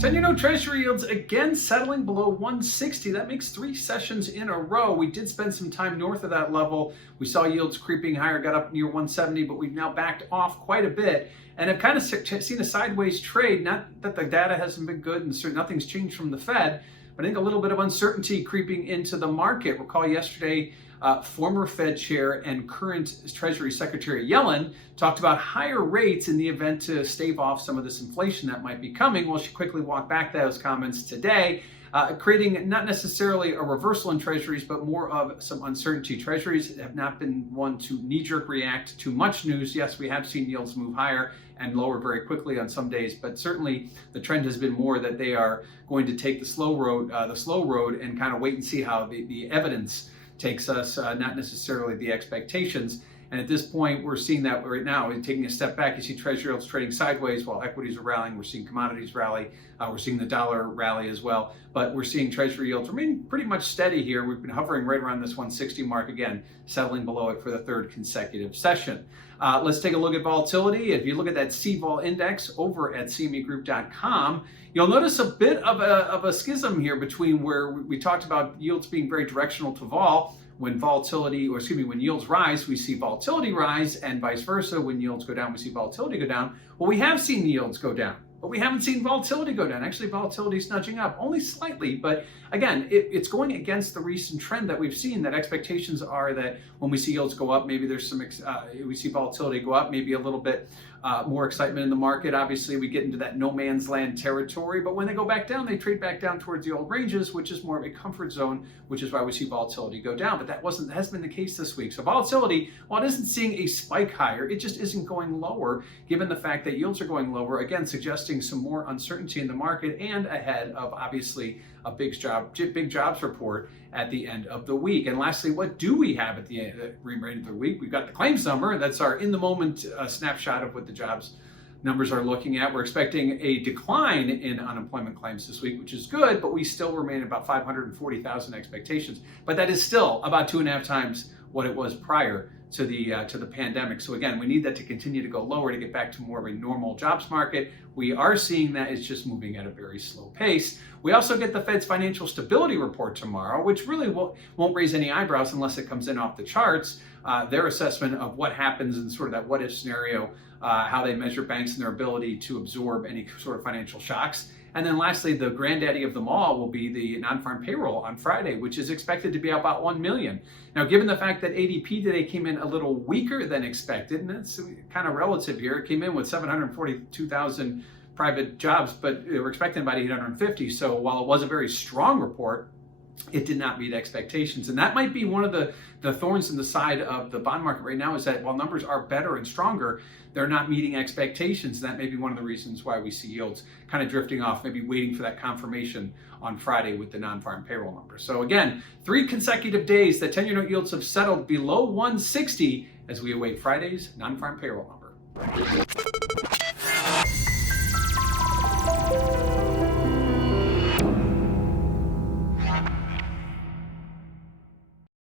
10-year note Treasury yields again settling below 160. That makes 3 sessions in a row. We did spend some time north of that level. We saw yields creeping higher, got up near 170, but we've now backed off quite a bit and have kind of seen a sideways trade. Not that the data hasn't been good and nothing's changed from the Fed, but I think a little bit of uncertainty creeping into the market. Recall yesterday, former Fed Chair and current Treasury Secretary Yellen talked about higher rates in the event to stave off some of this inflation that might be coming. Well, she quickly walked back those comments today, creating not necessarily a reversal in Treasuries, but more of some uncertainty. Treasuries have not been one to knee-jerk react to much news. Yes, we have seen yields move higher and lower very quickly on some days, but certainly the trend has been more that they are going to take the slow road and kind of wait and see how the evidence takes us, not necessarily the expectations. And at this point, we're seeing that right now. Taking a step back, you see Treasury yields trading sideways while equities are rallying. We're seeing commodities rally. We're seeing the dollar rally as well. But we're seeing Treasury yields remain pretty much steady here. We've been hovering right around this 160 mark again, settling below it for the 3rd consecutive session. Let's take a look at volatility. If you look at that CVOL index over at cmegroup.com, you'll notice a bit of a schism here between where we talked about yields being very directional to vol. When when yields rise, we see volatility rise, and vice versa. When yields go down, we see volatility go down. Well, we have seen yields go down, but we haven't seen volatility go down. Actually, volatility is nudging up, only slightly, but again, it's going against the recent trend that we've seen, that expectations are that when we see yields go up, maybe there's we see volatility go up, maybe a little bit more excitement in the market. Obviously, we get into that no man's land territory, but when they go back down, they trade back down towards the old ranges, which is more of a comfort zone, which is why we see volatility go down. But that has been the case this week. So volatility, while it isn't seeing a spike higher, it just isn't going lower, given the fact that yields are going lower, again, suggesting some more uncertainty in the market and ahead of obviously a big jobs report at the end of the week. And lastly, what do we have at the end of the week? We've got the claims number. That's our in-the-moment snapshot of what the jobs numbers are looking at. We're expecting a decline in unemployment claims this week, which is good, but we still remain at about 540,000 expectations. But that is still about 2.5 times what it was prior to the pandemic. So again, we need that to continue to go lower to get back to more of a normal jobs market. We are seeing that it's just moving at a very slow pace. We also get the Fed's financial stability report tomorrow, which really won't raise any eyebrows unless it comes in off the charts. Their assessment of what happens in sort of that what-if scenario, how they measure banks and their ability to absorb any sort of financial shocks. And then lastly, the granddaddy of them all will be the non-farm payroll on Friday, which is expected to be about 1 million. Now, given the fact that ADP today came in a little weaker than expected, and it's kind of relative here, it came in with 742,000 private jobs, but they were expecting about 850. So while it was a very strong report, it did not meet expectations. And that might be one of the thorns in the side of the bond market right now, is that while numbers are better and stronger, they're not meeting expectations. That may be one of the reasons why we see yields kind of drifting off, maybe waiting for that confirmation on Friday with the non-farm payroll number. So again, 3 consecutive days that 10-year note yields have settled below 160 as we await Friday's non-farm payroll number.